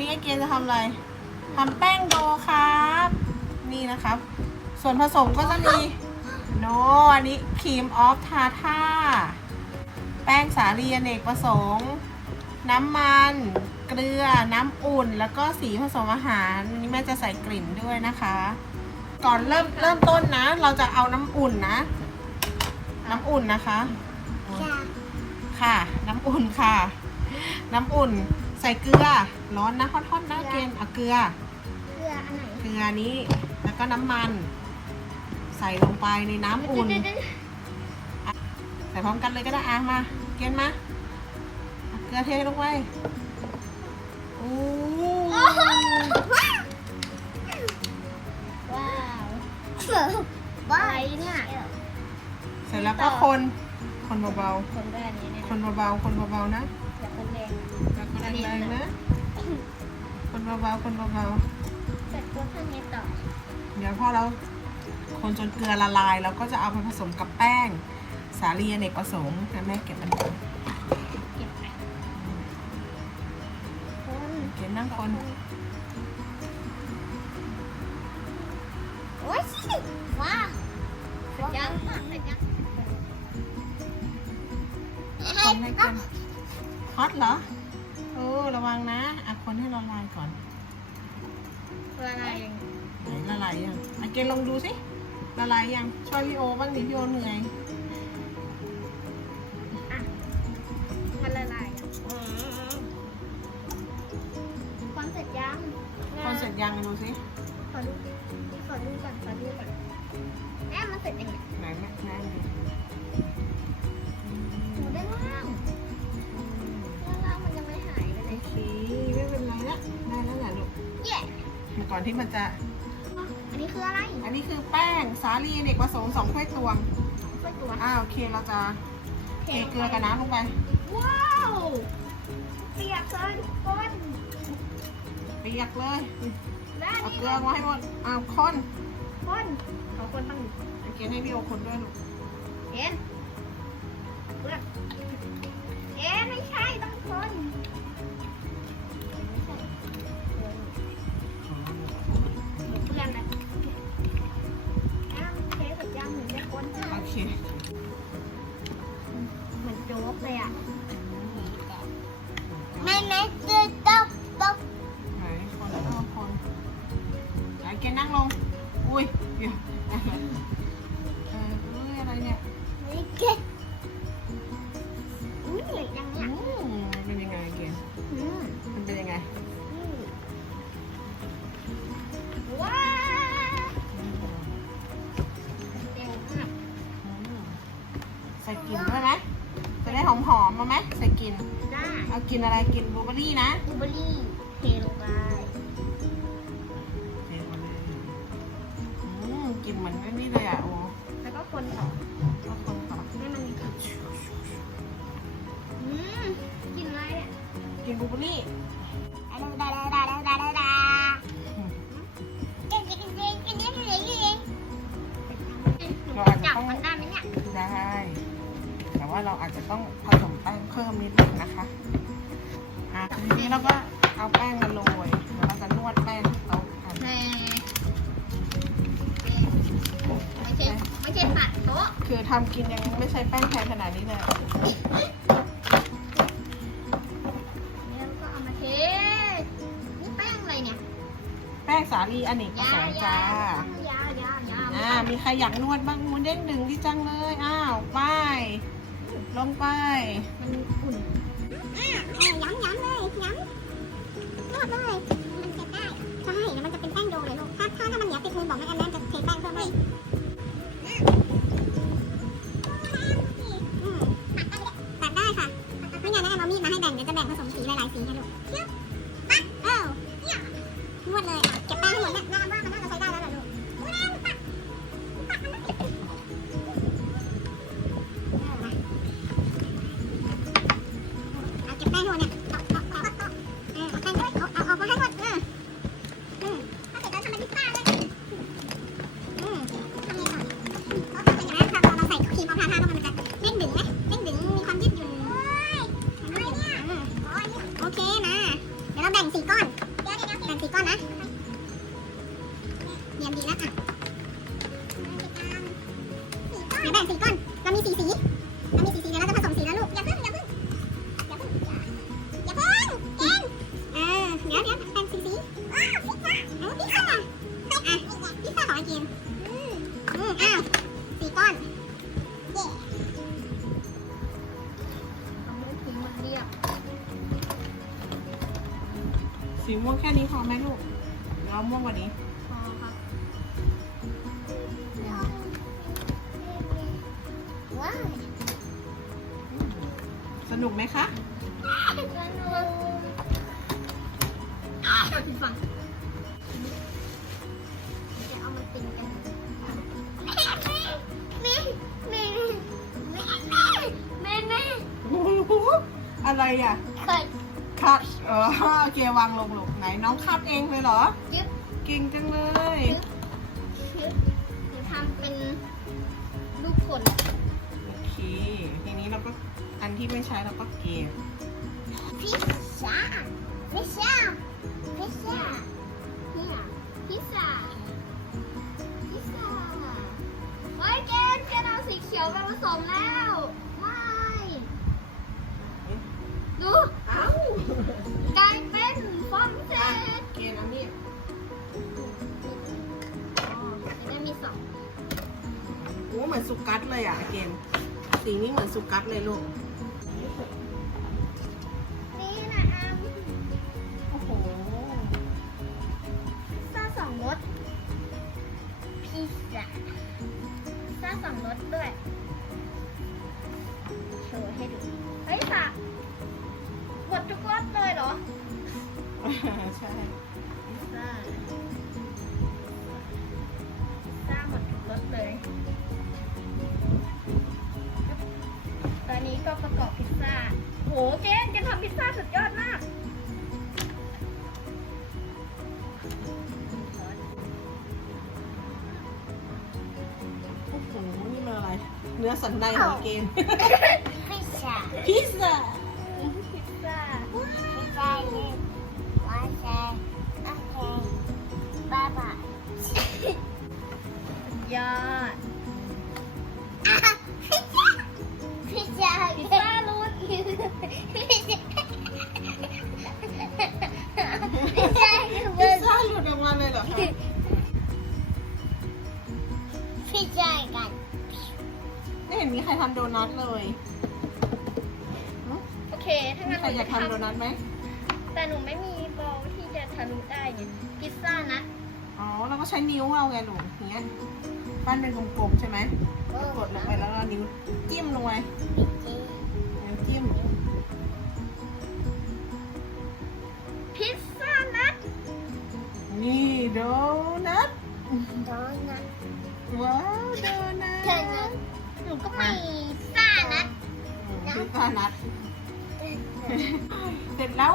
นี้ไอเกณฑ์จะทำอะไรทำแป้งโดครับ นี่นะครับ ส่วนผสมก็จะมีโนอันนี้ครีมออฟทาท่าแป้งสาลีอเนกประสงค์ น้ำมัน เกลือ น้ำอุ่น แล้วก็สีผสมอาหารอันนี้แม่จะใส่กลิ่นด้วยนะคะ ก่อนเริ่มเริ่มต้นนะ เราจะเอาน้ำอุ่นนะ น้ำอุ่นนะคะจ้าค่ะ น้ำอุ่นค่ะ น้ำอุ่น ใส่เกลือ ร้อนนะฮอตๆนะเกณฑ์เอาเกลือ เกลืออันไหนเกลือนี้ แล้วก็น้ำมัน ใส่ลงไปในน้ำอุ่น ใส่พร้อมกันเลยก็ได้อะมา เกณฑ์มาเอาเกลือเทลงไปโอ้ว้าวว้าวอะไรเนี่ยเสร็จแล้วก็คน คนเบาคนแบบนี้เนี่ยๆ คนเบาๆ คนเบาๆ นะอย่าคนแรง แล้วก็แรงๆนะ คนเบาๆ คนเบาเสร็จปุ๊บทำไงต่อๆ เดี๋ยวพอเราคนจนเกลือละลายเราก็จะเอาไปผสมกับแป้ง สาลีอเนกประสงค์นะแม่เก็บมันก่อนเก็บไปคนเก็บนั่งคนโอ้ยว้าวยังเสร็จยังคนให้กันฮอตเหรอโอ้ ระวังนะอะคนให้ละลายก่อนอะไรไหนละลายยังอะเกณฑ์ลองดูสิละลายยังช่วยพี่โอบ้างดิพี่โอเหนื่อยมันละลายคนเสร็จยังคนเสร็จยังดูสิขอดูขอดูก่อนขอดูก่อนแม่มันเสร็จยังไงไหนแม่แม่ดู ก่อนที่มันจะ อันนี้คืออะไรอันนี้คือแป้งสาลีอเนกประสงค์สองถ้วยตวงช่วยตัวอ่าโอเคเราจะเทเกลือกับน้ำลงไป ว้าวเปียกเลยทุกคนเปียกเลยและเอานี่เกลือมาให้หมดอ้าวคนคนเขาคนตั้งโอเคให้พี่โอคนด้วยลูกเอ็นเพื่อนเอ็นไม่ใช่ต้องคน เคเหมือนโจ๊กเลยอะ ไม่ไม่ เอากินอะไรกินบลูเบอรี่นะบลูเบอรี่เทลงไปอืมกินเหมือนไม่นี่เลยอะโอ้แล้วก็คนต่อก็คนต่อให้มันมีกลิ่นอืมกินอะไรเนี่ยกินบลูเบอรี่อัาดาจจริงจงไม่ได้ แต่ว่าเราอาจจะต้องผสมแป้งเพิ่มนิดนึงนะคะ อะทีนี้เราก็เอาแป้งมาโรยเดี๋ยวเราจะนวดแป้งให้เขากันแม่ไม่ใช่ไม่ใช่ผัดโต๊ะคือทำกินยังไม่ใช้แป้งแพงขนาดนี้เลยแล้วก็เอามาเทนี่แป้งอะไรเนี่ยแป้งสาลีอเนกประยาสงค์ยาจ้า ยายายาอ่า มีใครอยากนวดบ้างมูนเด้งหนึ่งดีจังเลย อ้าว ไป ลงไป มันอุ่น อ่าย้ำย้ำเลยย้ำนวดเลยมันจะได้ใช่แล้วมันจะเป็นแป้งโดเลยลูกถ้าถ้าถ้ามันเหนียวติดมือบอกแม่แอนแม่จะเทแป้งเพิ่มให้อืมตัดได้ค่ะไม่งั้นแม่เอามีดมาให้แบ่งเดี๋ยวจะแบ่งผสมสีหลายๆสีให้ลูกปั๊บเอ้านวดเลยอะเก็บแป้งให้หมดเนี่ยน่าว่ามันน่าจะใช้ได้แล้วแหละลูก สีม่วงแค่นี้พอไหมลูกหรือเอาม่วงกว่านี้พอครับว้าวสนุกไหมคะสนุกเดี๋ยวทิ้งฝั่งจะเอามาติงกันแม่แม่แม่แม่แม่โอ้โหอะไรอะเคยคัดเออโอเควางลงลูกไหนน้องคัดเองเลยเหรอยึดเก่งจังเลยชึบหรือทำเป็นลูกคนโอเค ทีนี้เราก็อันที่ไม่ใช้เราก็เก็บพิซซ่าพิซซ่าพิซซ่าเนี่ยพิซซ่าพิซซ่าเฮ้ยเกนเกนเอาสีเขียวไปผสมแล้ว เหมือนสุกัสเลยอะเกณฑ์สีนี้เหมือนสุกัสเลยลูก นี่นะอัมโอ้โหพิซซ่าสองรสพิซซ่าพิซซ่าสองรสด้วย โชว์ให้ดู เฮ้ยค่ะหมดทุกรสเลยเหรอ ใช่พิซซ่า โหเจนเจนทำพิซซ่าสุดยอดมาก โอ้โห นี่มันอะไร เนื้อสันในของเกณฑ์พิซซ่าพิซซ่าพิซซ่าพิซซ่าเนี่ยมาแชร์โอเคบายบายยอด ถ้ามีงั้นใครหนูอยากจะทำโดทำนัทไหม แต่หนูไม่มีบอลที่จะทะลุได้ไงพิซซ่านะ อ๋อเราก็ใช้นิ้วเอาไงลูกอย่างเงี้ยปั้นเป็นกลมๆใช่ไหมกดลงไปแล้วเรานิ้วจิ้มลงไปนิ้วจิ้ม พิซซ่านัทนี่โดนัท โดนัทว้าวโดนัทโดนัทหนูก็มีซ่านัท พิซซ่านัท เสร็จแล้ว